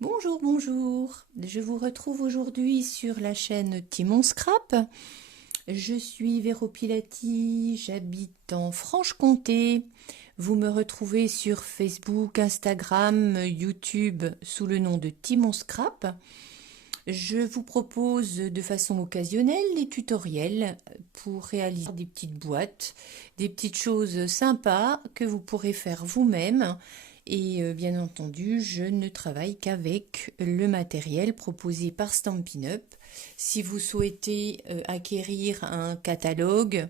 Bonjour, bonjour. Je vous retrouve aujourd'hui sur la chaîne Timon Scrap. Je suis Véro Pilati, j'habite en Franche-Comté. Vous me retrouvez sur Facebook, Instagram, YouTube sous le nom de Timon Scrap. Je vous propose de façon occasionnelle des tutoriels pour réaliser des petites boîtes, des petites choses sympas que vous pourrez faire vous-même. Et bien entendu, je ne travaille qu'avec le matériel proposé par Stampin' Up. Si vous souhaitez acquérir un catalogue,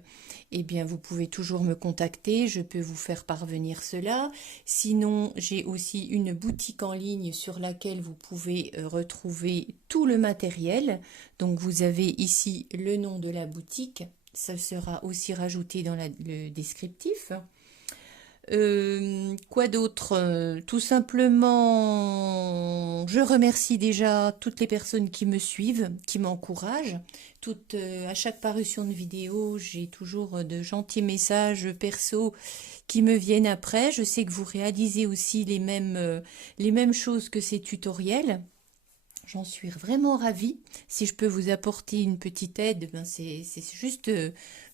eh bien vous pouvez toujours me contacter, je peux vous faire parvenir cela. Sinon, j'ai aussi une boutique en ligne sur laquelle vous pouvez retrouver tout le matériel. Donc vous avez ici le nom de la boutique, ça sera aussi rajouté dans le descriptif. Quoi d'autre? Tout simplement, je remercie déjà toutes les personnes qui me suivent, qui m'encouragent. À chaque parution de vidéo, j'ai toujours de gentils messages perso qui me viennent après. Je sais que vous réalisez aussi les mêmes choses que ces tutoriels. J'en suis vraiment ravie. Si je peux vous apporter une petite aide, ben c'est juste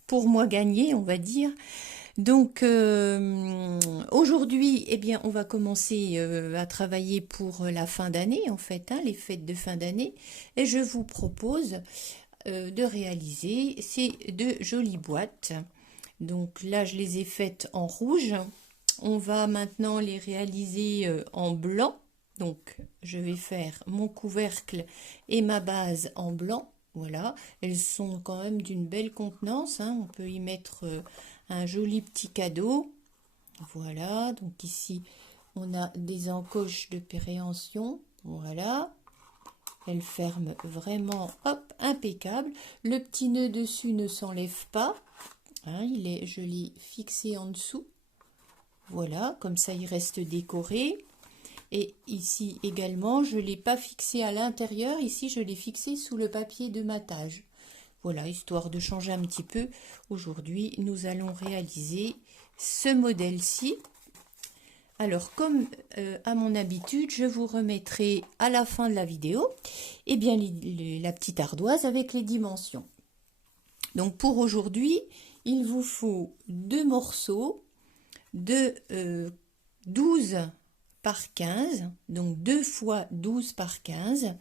pour moi gagner, on va dire. Donc aujourd'hui, eh bien, on va commencer à travailler pour la fin d'année, en fait, hein, les fêtes de fin d'année. Et je vous propose de réaliser ces deux jolies boîtes. Donc là, je les ai faites en rouge. On va maintenant les réaliser en blanc. Donc, je vais faire mon couvercle et ma base en blanc. Voilà, elles sont quand même d'une belle contenance, hein. On peut y mettre un joli petit cadeau. Voilà, donc ici, on a des encoches de préhension. Voilà, elles ferment vraiment, hop, impeccable. Le petit nœud dessus ne s'enlève pas, hein, je l'ai fixé en dessous. Voilà, comme ça, il reste décoré. Et ici également, je ne l'ai pas fixé à l'intérieur. Ici, je l'ai fixé sous le papier de matage. Voilà, histoire de changer un petit peu. Aujourd'hui, nous allons réaliser ce modèle-ci. Alors, comme à mon habitude, je vous remettrai à la fin de la vidéo eh bien, la petite ardoise avec les dimensions. Donc, pour aujourd'hui, il vous faut deux morceaux de 12 par 15, donc 2 fois 12 par 15.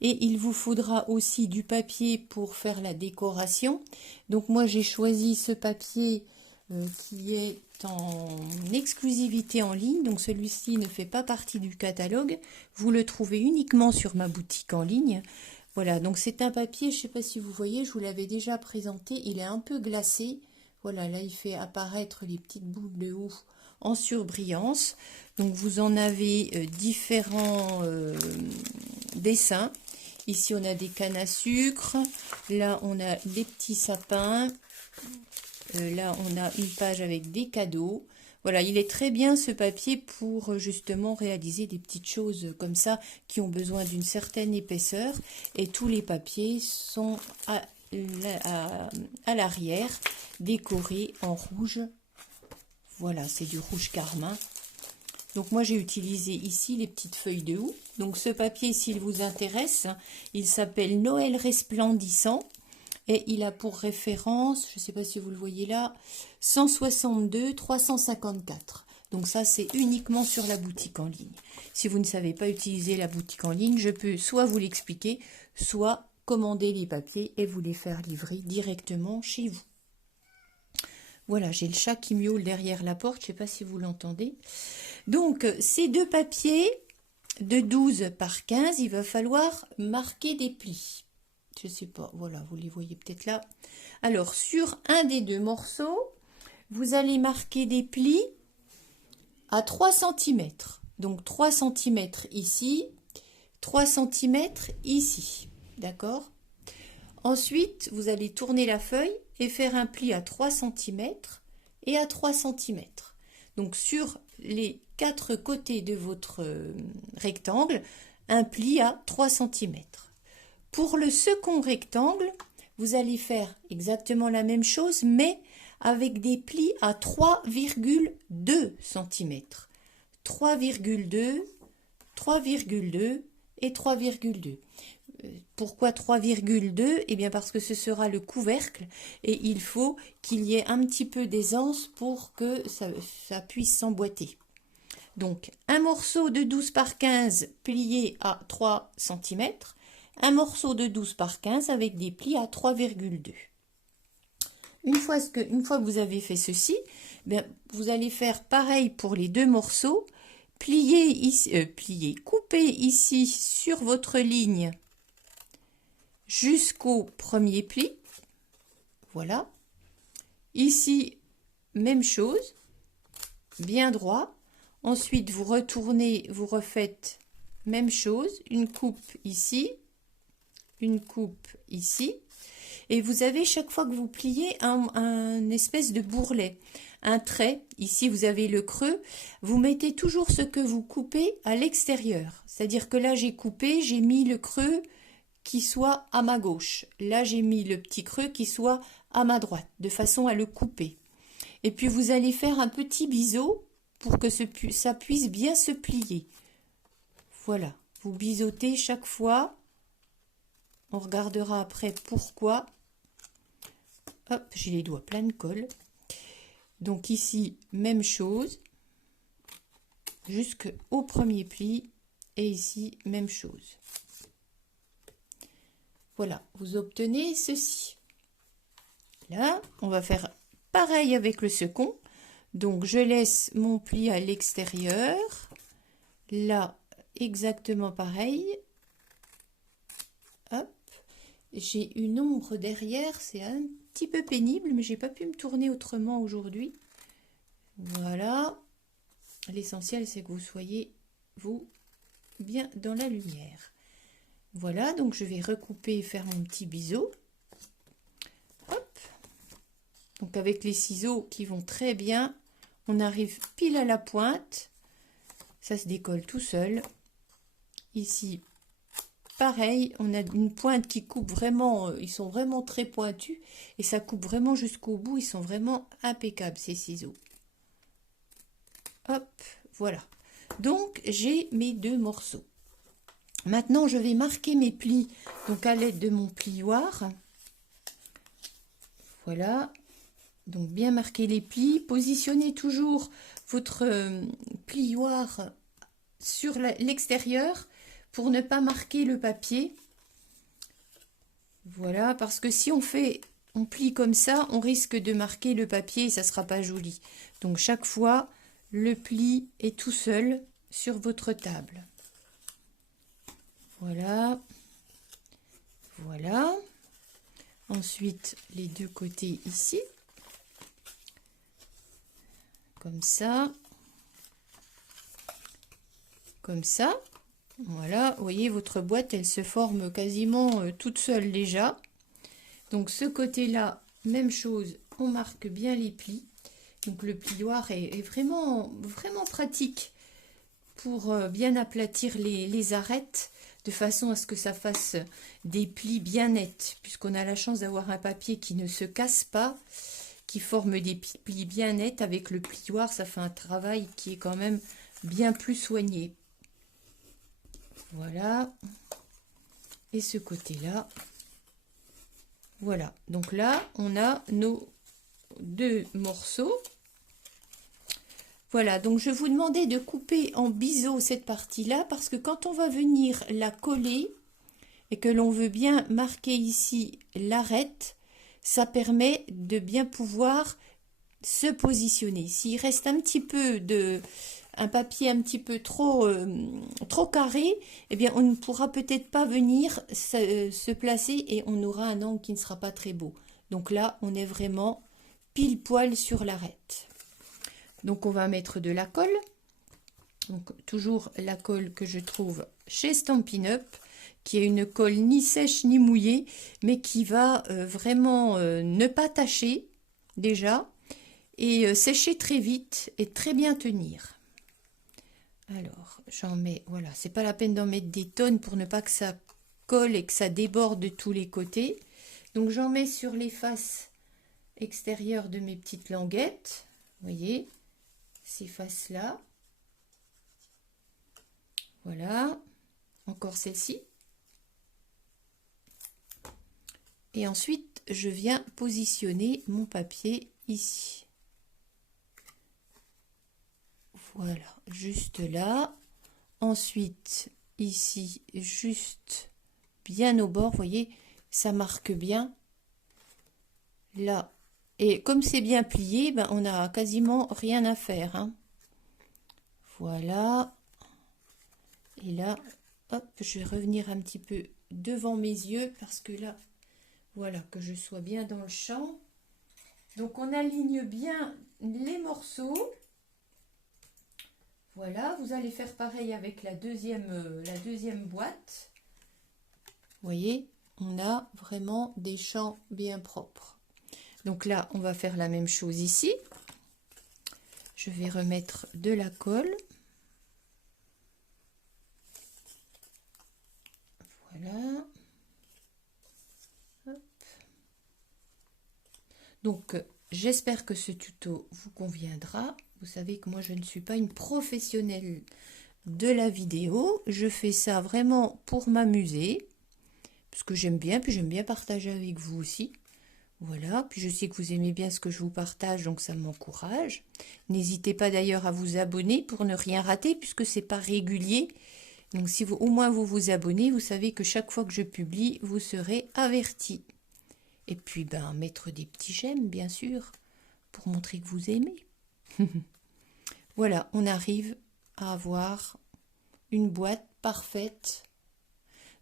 Et il vous faudra aussi du papier pour faire la décoration. Donc moi j'ai choisi ce papier qui est en exclusivité en ligne. Donc celui-ci ne fait pas partie du catalogue. Vous le trouvez uniquement sur ma boutique en ligne. Voilà, donc c'est un papier, je ne sais pas si vous voyez, je vous l'avais déjà présenté. Il est un peu glacé. Voilà, là il fait apparaître les petites boules de haut en surbrillance. Donc vous en avez différents dessins. Ici on a des cannes à sucre, là on a des petits sapins, là on a une page avec des cadeaux. Voilà, il est très bien ce papier pour justement réaliser des petites choses comme ça qui ont besoin d'une certaine épaisseur. Et tous les papiers sont à l'arrière décorés en rouge. Voilà, c'est du rouge carmin. Donc moi j'ai utilisé ici les petites feuilles de houx. Donc ce papier, s'il vous intéresse, il s'appelle Noël resplendissant et il a pour référence, je ne sais pas si vous le voyez là, 162 354. Donc ça c'est uniquement sur la boutique en ligne. Si vous ne savez pas utiliser la boutique en ligne, je peux soit vous l'expliquer, soit commander les papiers et vous les faire livrer directement chez vous. Voilà, j'ai le chat qui miaule derrière la porte, je ne sais pas si vous l'entendez. Donc, ces deux papiers de 12 par 15, il va falloir marquer des plis. Je ne sais pas, voilà, vous les voyez peut-être là. Alors, sur un des deux morceaux, vous allez marquer des plis à 3 cm. Donc, 3 cm ici, 3 cm ici. D'accord? Ensuite, vous allez tourner la feuille et faire un pli à 3 cm et à 3 cm. Donc sur les 4 côtés de votre rectangle, un pli à 3 cm. Pour le second rectangle, vous allez faire exactement la même chose, mais avec des plis à 3,2 cm. 3,2, 3,2 et 3,2. Pourquoi 3,2? Eh bien parce que ce sera le couvercle et il faut qu'il y ait un petit peu d'aisance pour que ça puisse s'emboîter. Donc un morceau de 12 par 15 plié à 3 cm, un morceau de 12 par 15 avec des plis à 3,2. Une fois que vous avez fait ceci, bien, vous allez faire pareil pour les deux morceaux, couper ici sur votre ligne jusqu'au premier pli. Voilà. Ici, même chose, bien droit. Ensuite, vous retournez, vous refaites même chose, une coupe ici, une coupe ici. Et vous avez chaque fois que vous pliez un espèce de bourrelet, un trait. Ici, vous avez le creux. Vous mettez toujours ce que vous coupez à l'extérieur. C'est-à-dire que là, j'ai coupé, j'ai mis le creux qui soit à ma gauche. Là, j'ai mis le petit creux qui soit à ma droite, de façon à le couper. Et puis, vous allez faire un petit biseau pour que ça puisse bien se plier. Voilà, vous biseautez chaque fois. On regardera après pourquoi. Hop, j'ai les doigts pleins de colle. Donc ici, même chose, jusqu'au premier pli. Et ici, même chose. Voilà, vous obtenez ceci. Là, on va faire pareil avec le second. Donc, je laisse mon pli à l'extérieur. Là, exactement pareil. Hop. J'ai une ombre derrière, c'est un petit peu pénible, mais j'ai pas pu me tourner autrement aujourd'hui. Voilà. L'essentiel, c'est que vous soyez, vous, bien dans la lumière. Voilà, donc je vais recouper et faire mon petit biseau. Hop. Donc avec les ciseaux qui vont très bien, on arrive pile à la pointe. Ça se décolle tout seul. Ici, pareil, on a une pointe qui coupe vraiment, ils sont vraiment très pointus et ça coupe vraiment jusqu'au bout, ils sont vraiment impeccables ces ciseaux. Hop, voilà. Donc j'ai mes deux morceaux. Maintenant je vais marquer mes plis donc à l'aide de mon plioir. Voilà. Donc bien marquer les plis, positionnez toujours votre plioir sur l'extérieur pour ne pas marquer le papier. Voilà, parce que si on plie comme ça, on risque de marquer le papier et ça sera pas joli. Donc chaque fois, le pli est tout seul sur votre table. Voilà. Voilà. Ensuite, les deux côtés ici. Comme ça. Comme ça. Voilà, vous voyez, votre boîte, elle se forme quasiment toute seule déjà. Donc ce côté-là, même chose, on marque bien les plis. Donc le plioir est vraiment, vraiment pratique pour bien aplatir les arêtes, de façon à ce que ça fasse des plis bien nets, puisqu'on a la chance d'avoir un papier qui ne se casse pas, qui forme des plis bien nets. Avec le plioir, ça fait un travail qui est quand même bien plus soigné. Voilà. Et ce côté-là. Voilà. Donc là, on a nos deux morceaux. Voilà. Donc, je vous demandais de couper en biseau cette partie-là parce que quand on va venir la coller et que l'on veut bien marquer ici l'arête, ça permet de bien pouvoir se positionner. S'il reste un petit peu un papier un petit peu trop carré, eh bien on ne pourra peut-être pas venir se placer et on aura un angle qui ne sera pas très beau. Donc là, on est vraiment pile poil sur l'arête. Donc on va mettre de la colle. Donc toujours la colle que je trouve chez Stampin' Up, qui est une colle ni sèche ni mouillée, mais qui va vraiment ne pas tacher déjà et sécher très vite et très bien tenir. Alors, j'en mets, voilà, c'est pas la peine d'en mettre des tonnes pour ne pas que ça colle et que ça déborde de tous les côtés. Donc, j'en mets sur les faces extérieures de mes petites languettes. Vous voyez, ces faces-là. Voilà, encore celle-ci. Et ensuite, je viens positionner mon papier ici. Voilà, juste là. Ensuite, ici, juste bien au bord, vous voyez, ça marque bien. Là, et comme c'est bien plié, ben, on n'a quasiment rien à faire, hein. Voilà. Et là, hop, je vais revenir un petit peu devant mes yeux parce que là, voilà, que je sois bien dans le champ. Donc, on aligne bien les morceaux. Voilà, vous allez faire pareil avec la deuxième boîte. Vous voyez, on a vraiment des champs bien propres. Donc là, on va faire la même chose ici. Je vais remettre de la colle. Voilà. Hop. Donc, j'espère que ce tuto vous conviendra. Vous savez que moi, je ne suis pas une professionnelle de la vidéo. Je fais ça vraiment pour m'amuser. Parce que j'aime bien, puis j'aime bien partager avec vous aussi. Voilà, puis je sais que vous aimez bien ce que je vous partage, donc ça m'encourage. N'hésitez pas d'ailleurs à vous abonner pour ne rien rater, puisque c'est pas régulier. Donc si vous, au moins vous vous abonnez, vous savez que chaque fois que je publie, vous serez averti. Et puis ben mettre des petits j'aime, bien sûr, pour montrer que vous aimez. Voilà, on arrive à avoir une boîte parfaite.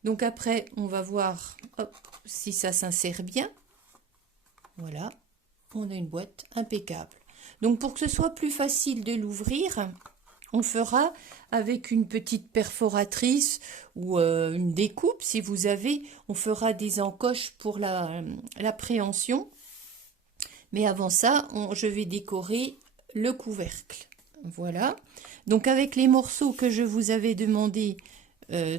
Donc après, on va voir hop, si ça s'insère bien. Voilà, on a une boîte impeccable. Donc pour que ce soit plus facile de l'ouvrir, on fera avec une petite perforatrice ou une découpe, si vous avez, on fera des encoches pour la préhension. Mais avant ça, je vais décorer le couvercle. Voilà. Donc avec les morceaux que je vous avais demandé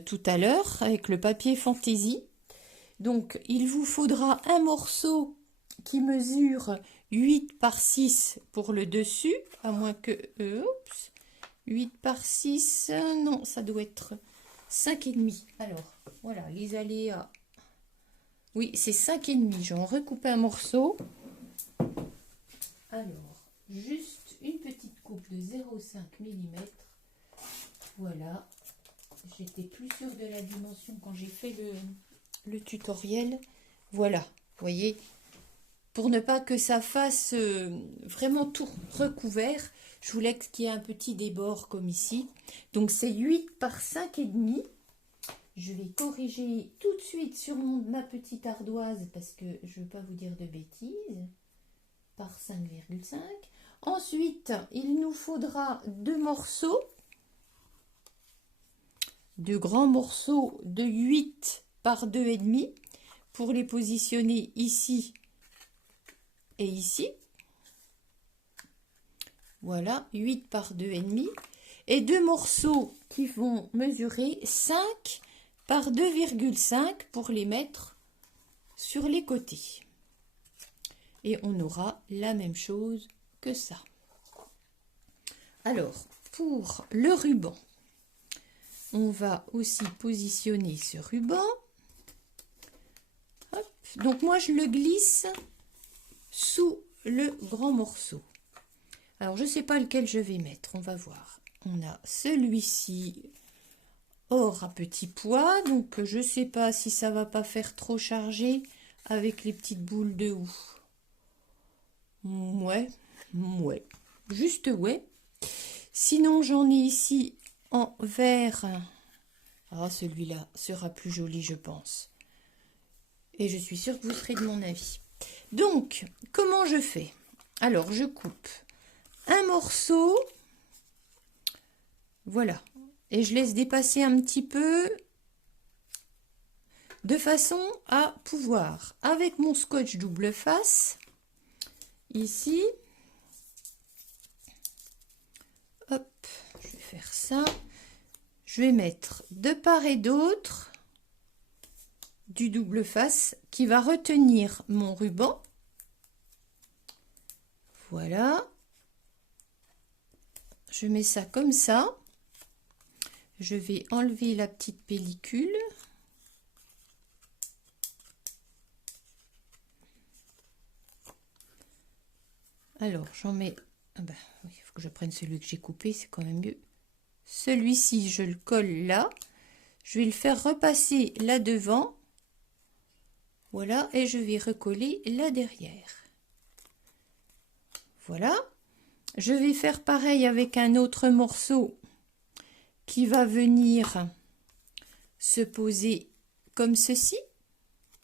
tout à l'heure, avec le papier fantaisie, donc il vous faudra un morceau qui mesure 8 par 6 pour le dessus, à moins que... oups, 8 par 6, non, ça doit être 5,5. Alors, voilà, les aléas. Oui, c'est 5,5. J'en recoupe un morceau. Alors, juste une petite coupe de 0,5 mm. Voilà. J'étais plus sûre de la dimension quand j'ai fait le tutoriel. Voilà, vous voyez, pour ne pas que ça fasse vraiment tout recouvert, je voulais qu'il y ait un petit débord comme ici. Donc c'est 8 par 5,5. Je vais corriger tout de suite sur ma petite ardoise parce que je ne veux pas vous dire de bêtises. Par 5,5. Ensuite, il nous faudra deux morceaux. Deux grands morceaux de 8 par 2,5 pour les positionner ici et ici. Voilà, 8 par 2,5. Et deux morceaux qui vont mesurer 5 par 2,5 pour les mettre sur les côtés. Et on aura la même chose que ça. Alors, pour le ruban, on va aussi positionner ce ruban. Hop. Donc moi, je le glisse sous le grand morceau. Alors, je ne sais pas lequel je vais mettre. On va voir. On a celui-ci or à petit pois. Donc, je ne sais pas si ça va pas faire trop chargé avec les petites boules de houx. Ouais. Juste ouais. Sinon, j'en ai ici en vert. Ah, celui-là sera plus joli, je pense. Et je suis sûre que vous serez de mon avis. Donc, comment je fais? Alors, je coupe un morceau. Voilà. Et je laisse dépasser un petit peu de façon à pouvoir, avec mon scotch double face, ici, hop, je vais faire ça. Je vais mettre de part et d'autre du double face qui va retenir mon ruban. Voilà. Je mets ça comme ça. je vais enlever la petite pellicule. Alors, j'en mets... Ah ben, il faut que je prenne celui que j'ai coupé, c'est quand même mieux. Celui-ci, je le colle là. Je vais le faire repasser là devant. Voilà, et je vais recoller là derrière. Voilà. Je vais faire pareil avec un autre morceau qui va venir se poser comme ceci,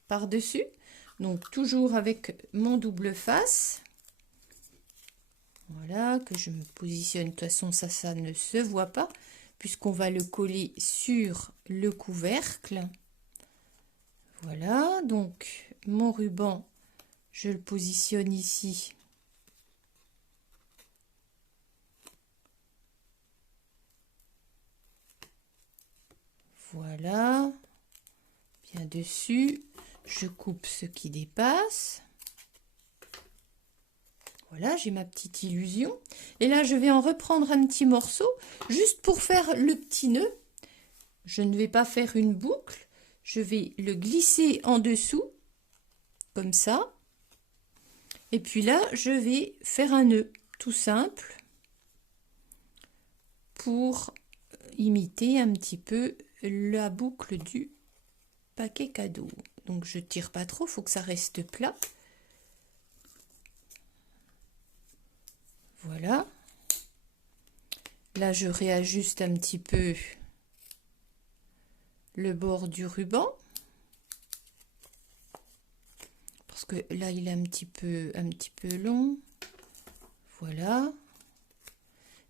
par-dessus. Donc, toujours avec mon double face. Voilà, que je me positionne. De toute façon, ça ne se voit pas, puisqu'on va le coller sur le couvercle. Voilà, donc mon ruban, je le positionne ici. Voilà, bien dessus. Je coupe ce qui dépasse. Voilà, j'ai ma petite illusion. Et là, je vais en reprendre un petit morceau, juste pour faire le petit nœud. Je ne vais pas faire une boucle. Je vais le glisser en dessous, comme ça. Et puis là, je vais faire un nœud, tout simple, pour imiter un petit peu la boucle du paquet cadeau. Donc, je tire pas trop, il faut que ça reste plat. Voilà. Là, je réajuste un petit peu le bord du ruban. Parce que là, il est un petit peu long. Voilà.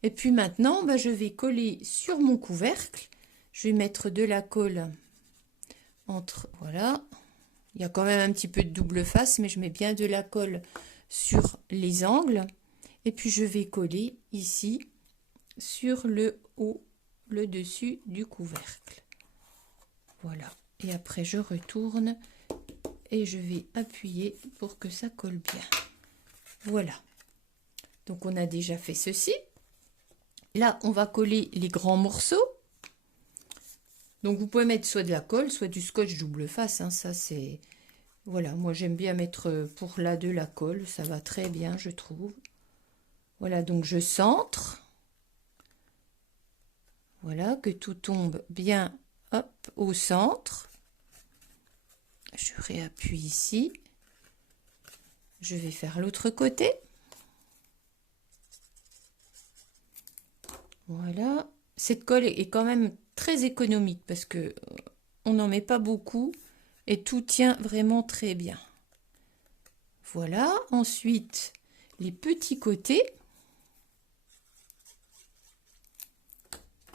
Et puis maintenant, bah, je vais coller sur mon couvercle. Je vais mettre de la colle entre... Voilà. Il y a quand même un petit peu de double face, mais je mets bien de la colle sur les angles. Et puis, je vais coller ici sur le haut, le dessus du couvercle. Voilà. Et après, je retourne et je vais appuyer pour que ça colle bien. Voilà. Donc, on a déjà fait ceci. Là, on va coller les grands morceaux. Donc, vous pouvez mettre soit de la colle, soit du scotch double face. Hein, ça, c'est... Voilà, moi, j'aime bien mettre pour là de la colle. Ça va très bien, je trouve. Voilà, donc je centre. Voilà, que tout tombe bien, hop, au centre. Je réappuie ici. Je vais faire l'autre côté. Voilà. Cette colle est quand même très économique parce que on n'en met pas beaucoup et tout tient vraiment très bien. Voilà. Ensuite, les petits côtés.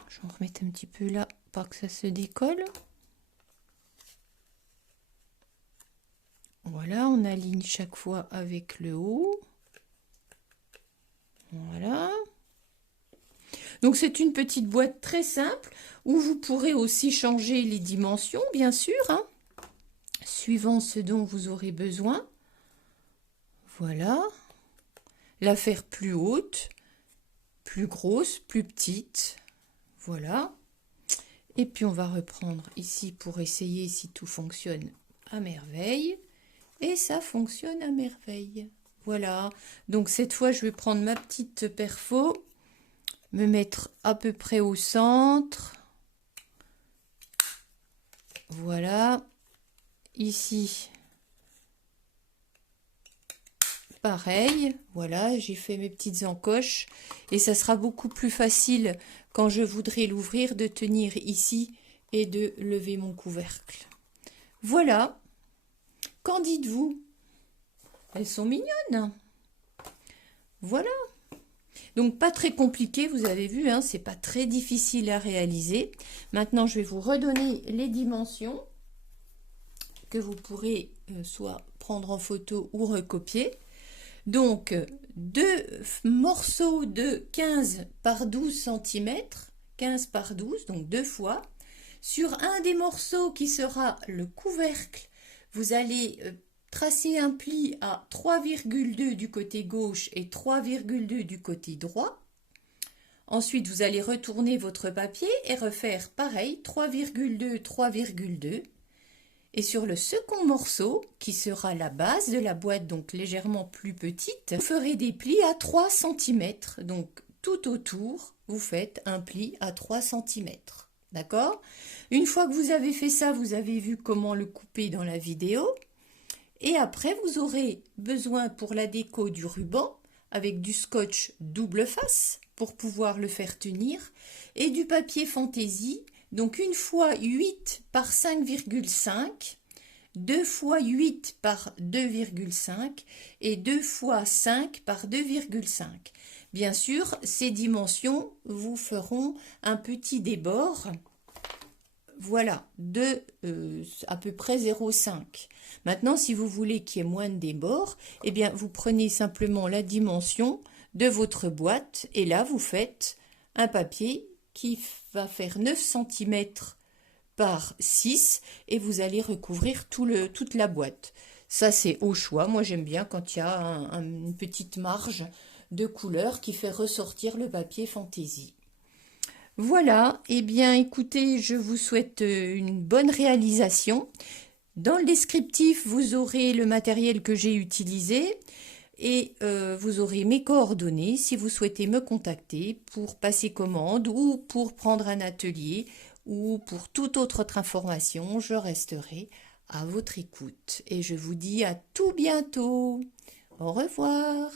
Je vais en remettre un petit peu là, pas que ça se décolle. Voilà, on aligne chaque fois avec le haut. Voilà. Donc c'est une petite boîte très simple où vous pourrez aussi changer les dimensions, bien sûr, hein, suivant ce dont vous aurez besoin. Voilà. La faire plus haute, plus grosse, plus petite. Voilà. Et puis on va reprendre ici pour essayer si tout fonctionne à merveille. Et ça fonctionne à merveille. Voilà. Donc cette fois, je vais prendre ma petite perfo, me mettre à peu près au centre. Voilà. Ici, pareil. Voilà, j'ai fait mes petites encoches. Et ça sera beaucoup plus facile quand je voudrais l'ouvrir de tenir ici et de lever mon couvercle. Voilà. Qu'en dites-vous? Elles sont mignonnes. Voilà. Donc, pas très compliqué, vous avez vu, hein, c'est pas très difficile à réaliser. Maintenant, je vais vous redonner les dimensions que vous pourrez soit prendre en photo ou recopier. Donc, deux morceaux de 15 par 12 cm, 15 par 12, donc deux fois. Sur un des morceaux qui sera le couvercle, vous allez tracer un pli à 3,2 du côté gauche et 3,2 du côté droit. Ensuite, vous allez retourner votre papier et refaire pareil, 3,2, 3,2. Et sur le second morceau, qui sera la base de la boîte, donc légèrement plus petite, vous ferez des plis à 3 cm. Donc tout autour, vous faites un pli à 3 cm. D'accord? Une fois que vous avez fait ça, vous avez vu comment le couper dans la vidéo. Et après, vous aurez besoin pour la déco du ruban avec du scotch double face pour pouvoir le faire tenir et du papier fantaisie. Donc une fois 8 par 5,5, 2 fois 8 par 2,5 et 2 fois 5 par 2,5. Bien sûr, ces dimensions vous feront un petit débord. Voilà, de à peu près 0,5. Maintenant, si vous voulez qu'il y ait moins de débord, eh bien, vous prenez simplement la dimension de votre boîte et là, vous faites un papier qui va faire 9 cm par 6 et vous allez recouvrir toute la boîte. Ça, c'est au choix. Moi, j'aime bien quand il y a une petite marge de couleur qui fait ressortir le papier fantaisie. Voilà, eh bien écoutez, je vous souhaite une bonne réalisation. Dans le descriptif, vous aurez le matériel que j'ai utilisé et vous aurez mes coordonnées si vous souhaitez me contacter pour passer commande ou pour prendre un atelier ou pour toute autre information. Je resterai à votre écoute et je vous dis à tout bientôt. Au revoir.